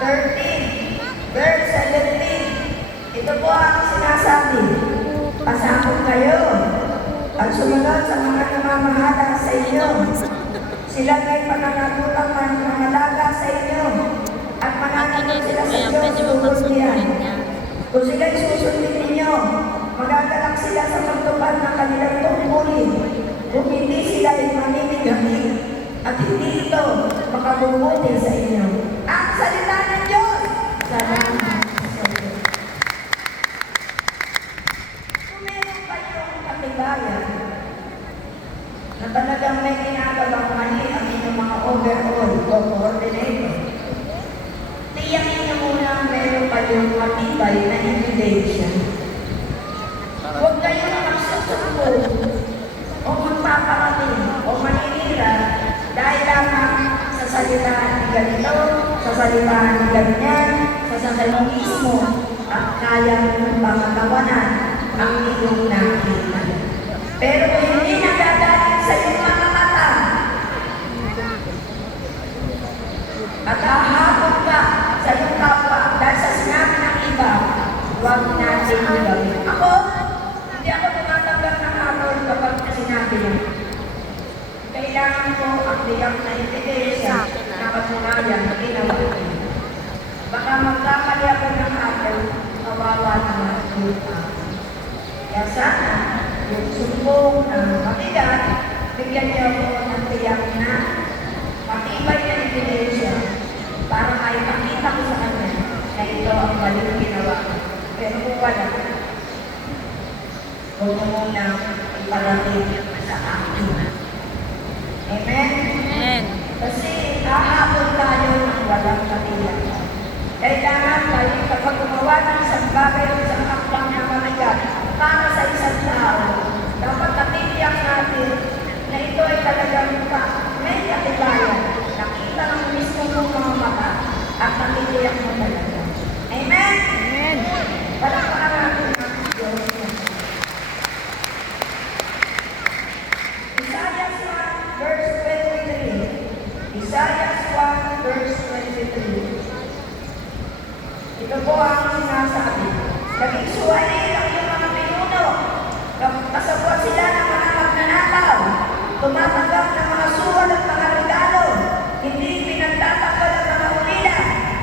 13, verse 17. Ito po ang sinasabi. Pasakot kayo at sumunod sa mga namamahala sa inyo. Sila ay pananatutang manangalaga sa inyo at mananatut sila sa Diyos susundin. Kung sila'y susundin ninyo, magagalak sila sa pagtupad ng kanilang tungkulin. Kung hindi sila ay mamimigati at hindi ito makabubuti sa inyo. Ang salita ng Diyos! Salamat sa Diyos. Kung meron kayong katibayan na talagang may ginagawang mali ang inyong mga overall o coordinator, tiyakin niyo muna meron kayong matibay na ebidensya. Huwag kayong magsusuko o magpaparating o maninira dahil lamang sa salita ni ganito, sa salita ni ganyan, sa salita mismo at kayang pangatawanan ang inyong nakita. Pero kung hindi nagagaling sa iyong mga mata at hahapon ka sa iyong kapwa dahil sa sinabi ng iba, huwag natin gawin. Hindi ako tumatanggap ng habol kapag sinabi niya. Kailangan ko ang bigyan na ebidensya na katunayan na ginawa niya. Baka magkamali ako ng habol, kawawa naman kita. Kaya sana, yung sumbong na mabigat, bigyan niyo ako ng tiyak na matibay na ebidensya para ay makita ko sa kanya na ito ang maling ginawa. Pero kung wala, huwag mo muna iparating sa akin. Amen? Amen. Kasi hahabol tayo ng walang katiyakan. Kailangan tayo kapag gumawa ng isang bagay o isang akbang na managat para sa isang tao, dapat natitiyak natin na ito ay talagang may katibayan. Nakita ng mismo ng mga mata at natitiyak mo talaga. Amen? Amen. Palakpakan natin ang Diyos. Isaiah 1 verse 23. Isaiah 1 verse 23. Ito po ang sinasabi. Naging suwain ang iyong mga pinuno. Kasabot sila ng mga magnanakaw. Tumatanggap ng mga suwal at mga regalo. Hindi pinagtatanggol ang mga ulila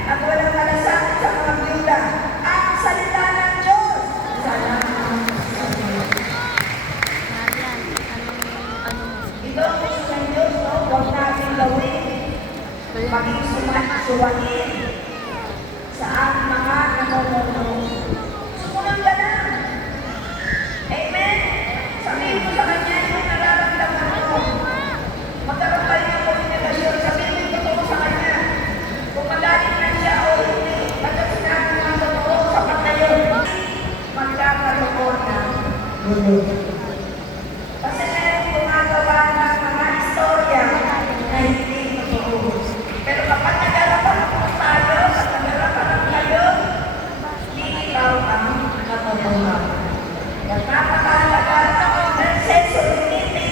at walang malasakit sa mga byuda. Ang salita ng Diyos. Salamat sa Diyos. Ito ang gusto ng Diyos, no? Huwag natin gawin. Maging suwain sa ating mga nanonood. Sumunod ka na. Amen? Sabihin mo sa kanya yung nararamdaman mo. Magkaroon kayo ng komunikasyon. Sabihin mo yung totoo sa kanya. Kung magaling na siya o hindi, pagkat sinabi ng totoo, sapat na yun. Magkakaroon na gulo. Kasi meron gumagawa ng mga istorya na hindi totoo. Pero kapag nagarapan po tayo, at nagarapan kayo, ikaw ang katotohanan. At napakahalaga ng sensitivity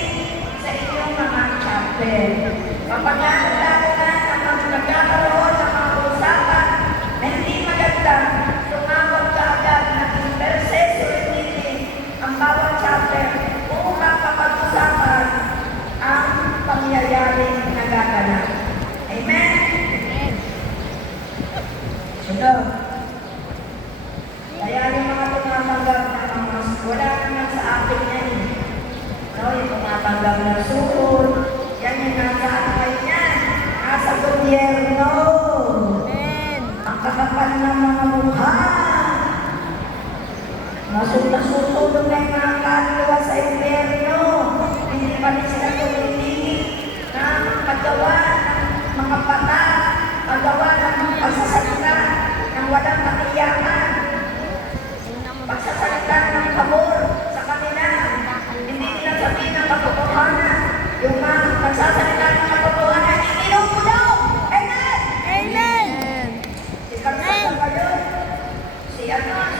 sa inyong mga chapter. Kapag lalo na nagkakaroon ng mga usapan na hindi maganda, tumawag ka agad ng intersensitivity ang bawat chapter upang kapag-usapan ang pangyayaring nagaganap. Amen? Ito. Kaya yung mga tumatanggap na mga wala naman sa akin yan. No, yung tumatanggap na suhod, yan yung nasa akin yan. Nasa gobyerno. Amen. Ang kakapal ng mga mukha. Masunod-sunod na yung mga kaluluwa sa gobyerno. Hindi pa rin sila tumitingin ng paggawa ng mga pata, paggawa ng pagsasalita ng walang katiyakan, pagsasalita ng pabor sa kanila. Hindi nila sabihin ng katotohanan. Yung mga pagsasalita ng katotohanan, ininom mo daw! Amen! Amen. Si Karsasa ba yun? Si Jason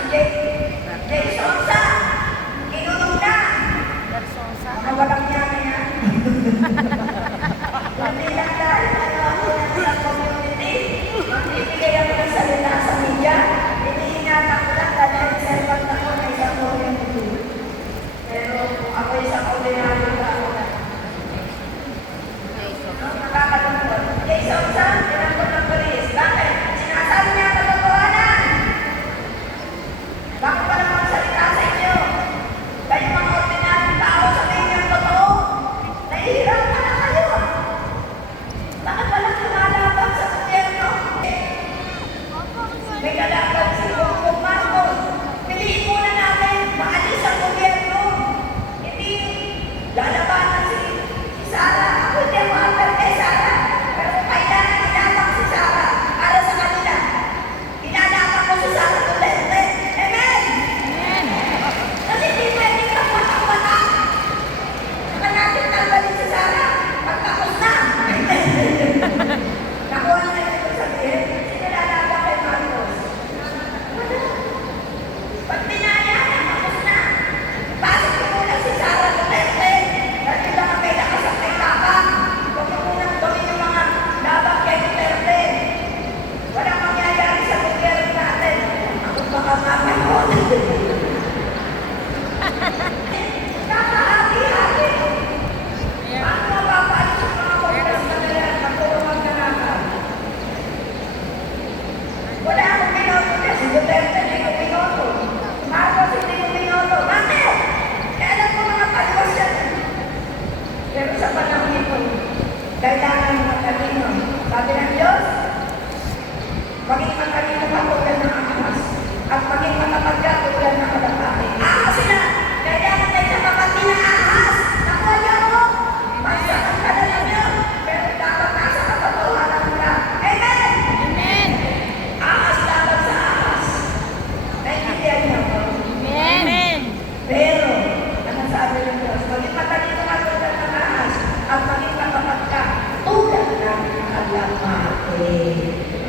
Amen.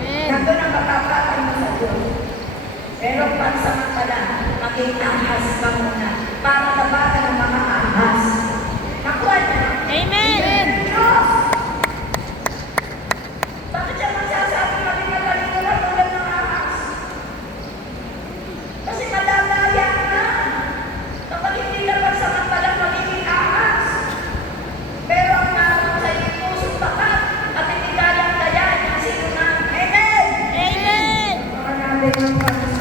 Amen. Nandun ang katapatan mo sa Diyos. Pero pansamantala, maging ahas ka muna para labanan ang mga ahas. Nakuha niyo? Amen. Diyos! Bakit siya magsasabi maging magaling na tulad ng ahas? Kasi malalaya na. Kapag hindi na pansamantalang magiging ahas. Pero ang naroon sa iyong pusong tapat at hindi kayang dayain ang sino na. Amen! Amen. Mga natin ng pansamantalang.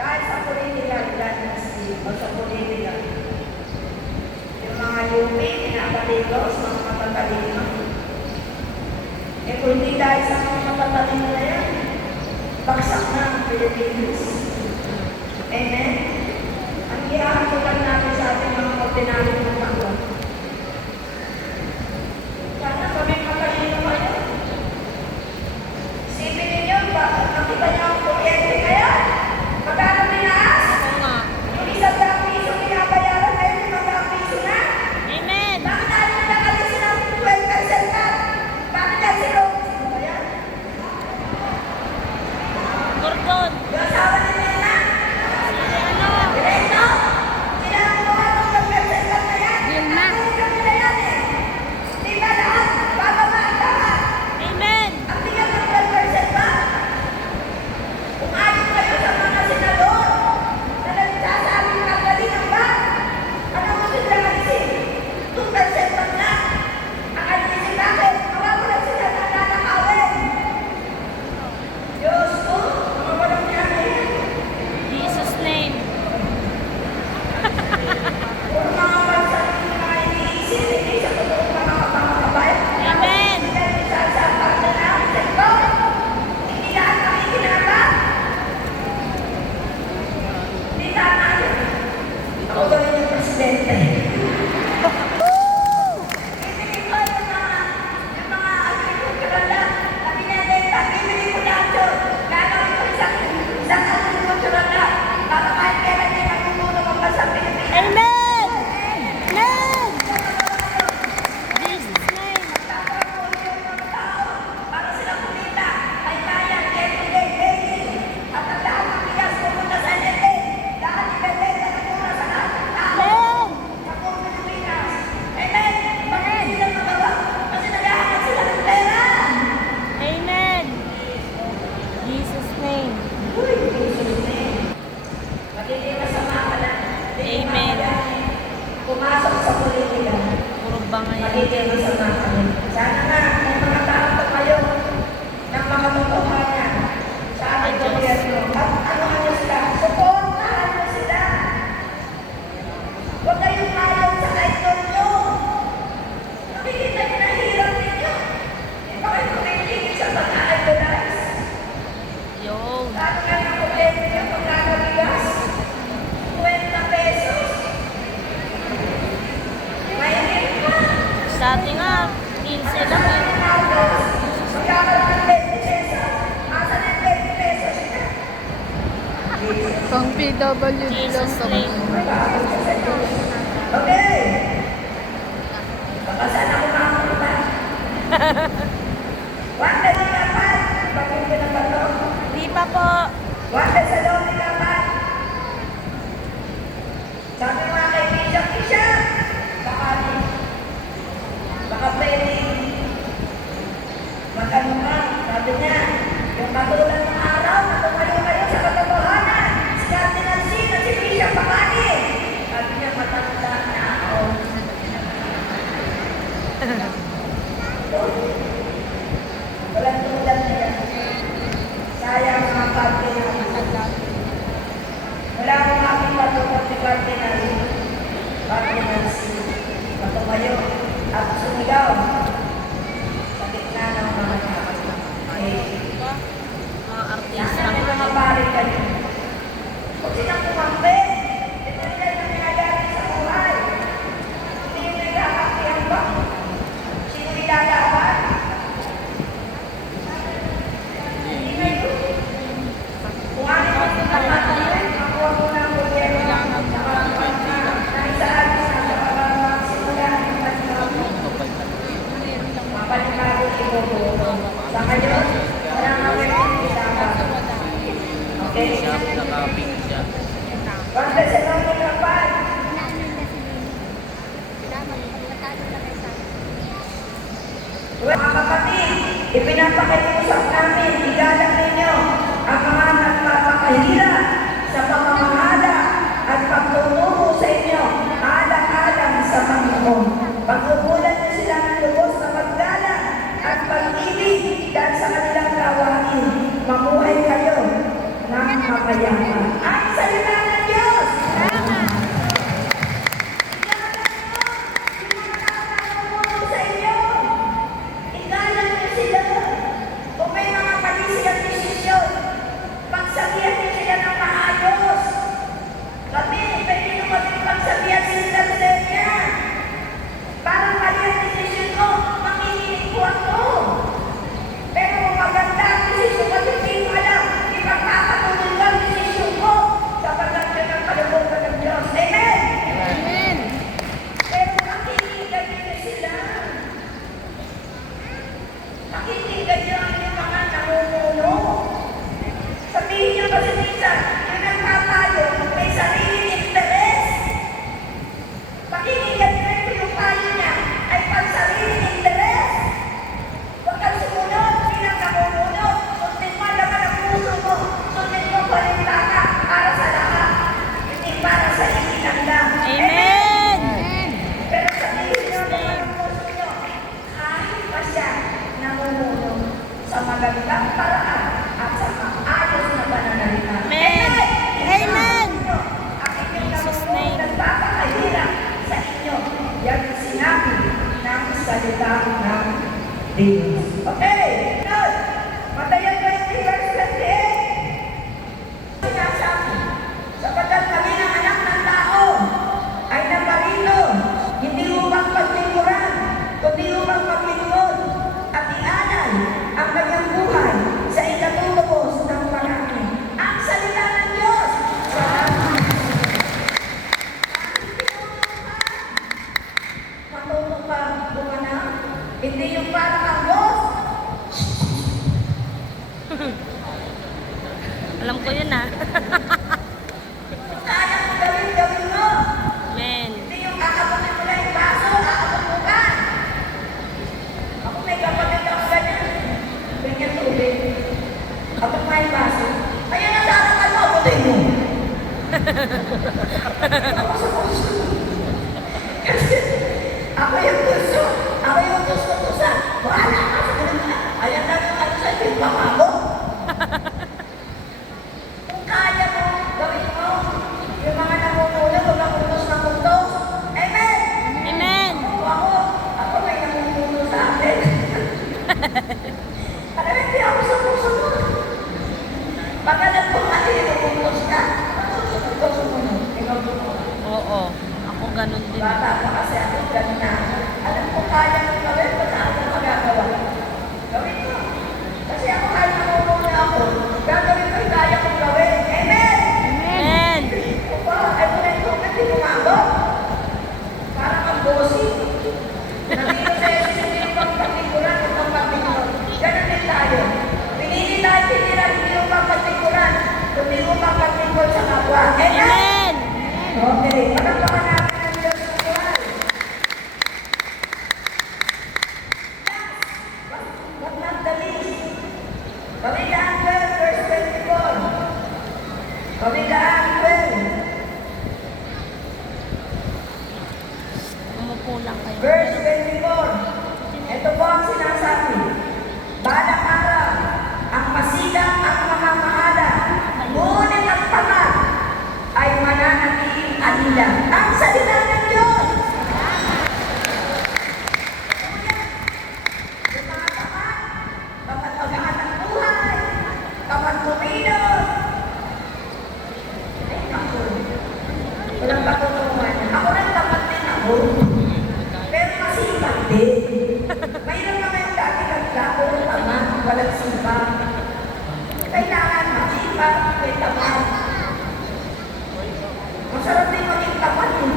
Dahil sa political dynasty o sa political, yung mga yupi, pinapalilos, mga matatalino. Eh kung hindi dahil sa mga matatalino na yan, baksak na ang Pilipinas. Amen? Ang ihahamutan natin sa ating mga ordinaryo ng tao. Sana kami matalino kayo. Isipin ninyo, nakita niyo ang kuryente ngayon? Magkano tinaas? Oo nga. Yung ₱100 pinabayaran ngayon, ₱500 na. Amen. Bakit tayo na nakalisin ang 12% na? Bakit yan si Rose? Sino ba yan? Gordon. Yung asawa ni Nena? Si ano? Diretso? Sila ang mga ng 12% na yan? Vilma. Natulog nila yan eh. Di ba lahat? Bababaan lahat. Amen. Ang tingnan ng 12% ba? Kung ayaw kayo sa mga senador na nagsasabing kagalingan ba? Ano mo sila alisin? 2% man lang. Ang alisin natin, mawawala sila na nanakawin. Diyos ko, mga walang yan eh. Jesus name. Kung mga bansa ng mga iniisip, hindi sa totoong mga kapangkabayan. Amen. Sila yung sasapag na namin sa ito. Hindi lahat nakikinaba. Hindi tama yun. Ako gawin yung presidente. Ibigay ko yung mga agricultural na binibenta. Ibigay ko lahat yun. Gagawin ko isang agricultural na para kahit kailan ay matutulong ang bansang Pilipinas. Amen. Amen. Jesus name. Para sila kumita, ay kaya everyday, daily. At ang lahat ng bigas pumunta sa NLA. Lahat ibebenta na muna sa lahat ng tao. Amen. Sa buong Pilipinas. Amen? Bakit hindi lang magawa? Kasi naghahanap sila ng pera. Amen. Jesus name. Uy, Jesus name. Magiging masama ka na. Amen. Pumasok sa politika. Puro banga yan. Magiging masama ka rin. Sana nga, may mga tao kayo ng mga totohanan sa ating gobyerno. At ano sila? Suportahan mo sila. Huwag kayong mayon sa idol nyo. Nakikita nyo na hirap ninyo. Hindi ba kayo kumikilig sa pag-idolize? Yo. Lalo nga ng kuryente nyo kung nakabigas. 20 pesos. Mahigit pa. Sa atin nga, 15 lang eh. Pang PWD lang Jesus sa name. Okay. Baka saan ako makapunta? Wanda di dapat. Bakit na ba ito? Di pa po. Wanda sa loob di dapat. Sabi mga kaibigan, Kisha, baka pwede mag-ano ka. Sabi niya, yung katulad ng araw na tumayo kayo sa katotohanan. Si Cardinal C at si Bishop Pakani. Sabi niya, matanda na ako. Walang tulad niya. Sayang mga Cardinal. Wala akong makita tungkol si Cardinal. Cardinal C. Matumayo at sumigaw sa gitna ng mga tao. Mga artista. Nasa may mga pare kayo. Huwag silang kumampi. Ito nila yung nangyayari sa buhay. Hindi yung nagkakakihan ba? Sino ilalaban? Hindi kayo. Kung ano yung tapat kayo, makuha mo na ang gobyerno. Saka na isaan sa Ipinapakiusap namin, igalang ninyo ang mga nagpapakahirap sa pamamahala at pagtuturo sa inyo alang-alang sa Panginoon. Pagkukulan niyo sila ng lubos na paggalang at pag-ibig dahil sa kanilang gawain. Mamuhay kayo ng mapayapa. Ang salita ng Diyos! Pakikinggan niyo ang inyong mga namumuno. Sabihin niyo kasi minsan, yung nagpapayo, may sariling interes. Pakikinggan niyo yung payo niya ay pang sariling interes. Huwag kang sumunod bilang namumuno. Sundin mo laman ang puso mo. Sundin mo balita ka para sa lahat. Hindi para sa ikilang lang. Amen! Pero sabihin niyo naman ang puso niyo, kahit pa siya namumuno sa magandang paraan at sa maayos na pananalita. Amen! Amen! Ang inyong Jesus' namumuno name. nagpapakahirap sa inyo. Yan ang sinabi ng salita ng Diyos. Okay, good. Matayan 20 verse 28. Sinasabi, sapagkat kami ng anak ng tao ay naparito, hindi upang paglingkuran, kundi upang paglingkod at ianay ang kanyang buhay sa ikatutubos ng marami. Ang salita ng Diyos. Matulog ka, bumanang. Hindi yung parang ang boss. Alam ko yun ah. Kaya mo gawin mo. Amen. Hindi yung kakabutin mo lang yung baso, kakabot mo ka. Ako may kapatid ako ganyan. Ganyan tubig. Kapag may baso, ayun ang sarapan mo, abutin mo. Ako sa puso. Kasi ako yung gusto. Ako yung gusto-gusto. Wala ka sa kanila. Ayan lang yung ano sa yung pamabot. Kung kaya mo, gawin mo. Yung mga namumuno, huwag kang utos ng utos. Amen! Amen! Ako may namumuno sa akin. Alam, hindi ako sa puso mo. Baka nagpumali, inuutos ka. Utos mo na. Ikaw mo. Oo. Ako ganun din. Bata pa kasi ako ganyan. Alam ko kaya mo gawin, basta ako magagawa. Gawin mo. Kasi ako kahit namumuno ako, gagawin ko yung kaya kong gawin. Amen! Amen! Ay mo na yung tubig, di lumabot. Parang ang bossy. Nandito sa iyo, hindi yung pagpatikuran, yung pagpatikuran. Ganun din tayo. Pinili tayo, hindi yung pagpatikuran, kundi yung pagpatikul sa kapwa. Amen! Amen! Okay, pagkapakan natin ang Diyos ng buhay. But not the least. Kawilaan 12, verse 24. Kawilaan 12. Umupo lang kayo. Verse 24. Ito po ang sinasabi. Balang araw, ang masigang ang mga mahala, ngunit ang tamad ay mananatiling anila. Ang salita ng Diyos. Yung mga tamad, tamad maghahanap buhay, tamad kumilos. Ay, naku. Walang patutungan. Ako rin tamad din ako. Pero masipag din. Mayroon naman yung dati naglago ng tamad, walang sipag. Kailangan masipag, may tamad. Masarap din maging tamad eh.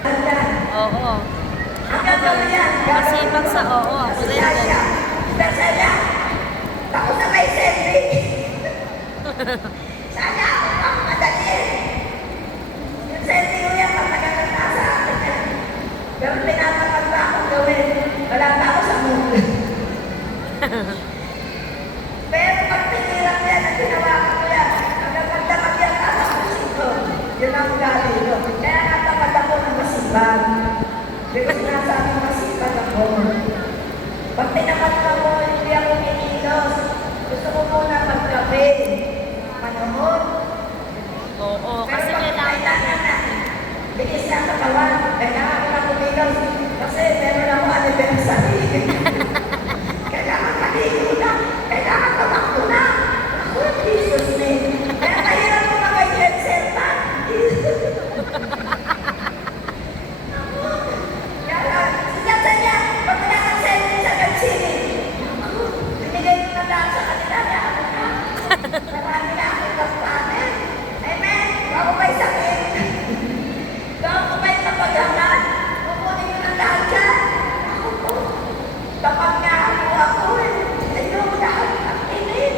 Tandaan. Oo. Ang gagawin yan. Masipag sa oo. Ako rin din. Dasaya. Tapos na may selfie. Sana ang madali. Yung selfie ko yan, pag nagkakanta sa akin yan. Pero tinatamad pa akong gawin. Wala pa ako sa mood. Pero pag pinirap yan, ang ginawa ko yan, hanggang magdamag yan, tatapusin ko. Yun ang ugali ko. Kaya natamad ako ng masipag. Because sinasabi masipag ako. Pag tinamad ako, hindi ako kinilos. Gusto ko muna magkape. Manood. Oo, Pero kasi pag kailangan kailangan na, bilis na katawan, kailangan ko na kumilos. Kasi meron ako anniversary. Kailangan maligo na. Kailangan tumakbo na. Oh, Jesus name. Kaya mahirap mo mag-jet set pa. Kaya, sinasa niya, pag wala kang selfie sa gansini, binigay ko na lahat sa kanila. Kaya ako na. Marami na akong kapanan. Amen. Bago may sakit. Bago may kapaghangan. Kukunin ko na lahat dyan. Ako po. Kapag nga ako eh. Ayun, lahat ang init.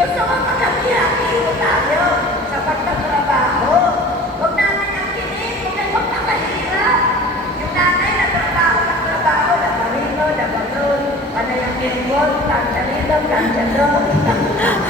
Gusto ko pagkakiyaki ko tayo sa pagtatrabaho. Huwag namin ang kinig, huwag ay magpakahirap. Yung nanay na trabaho, nagmarino, nagbanon, panay ang kinikot, tansya rito, tansya doon.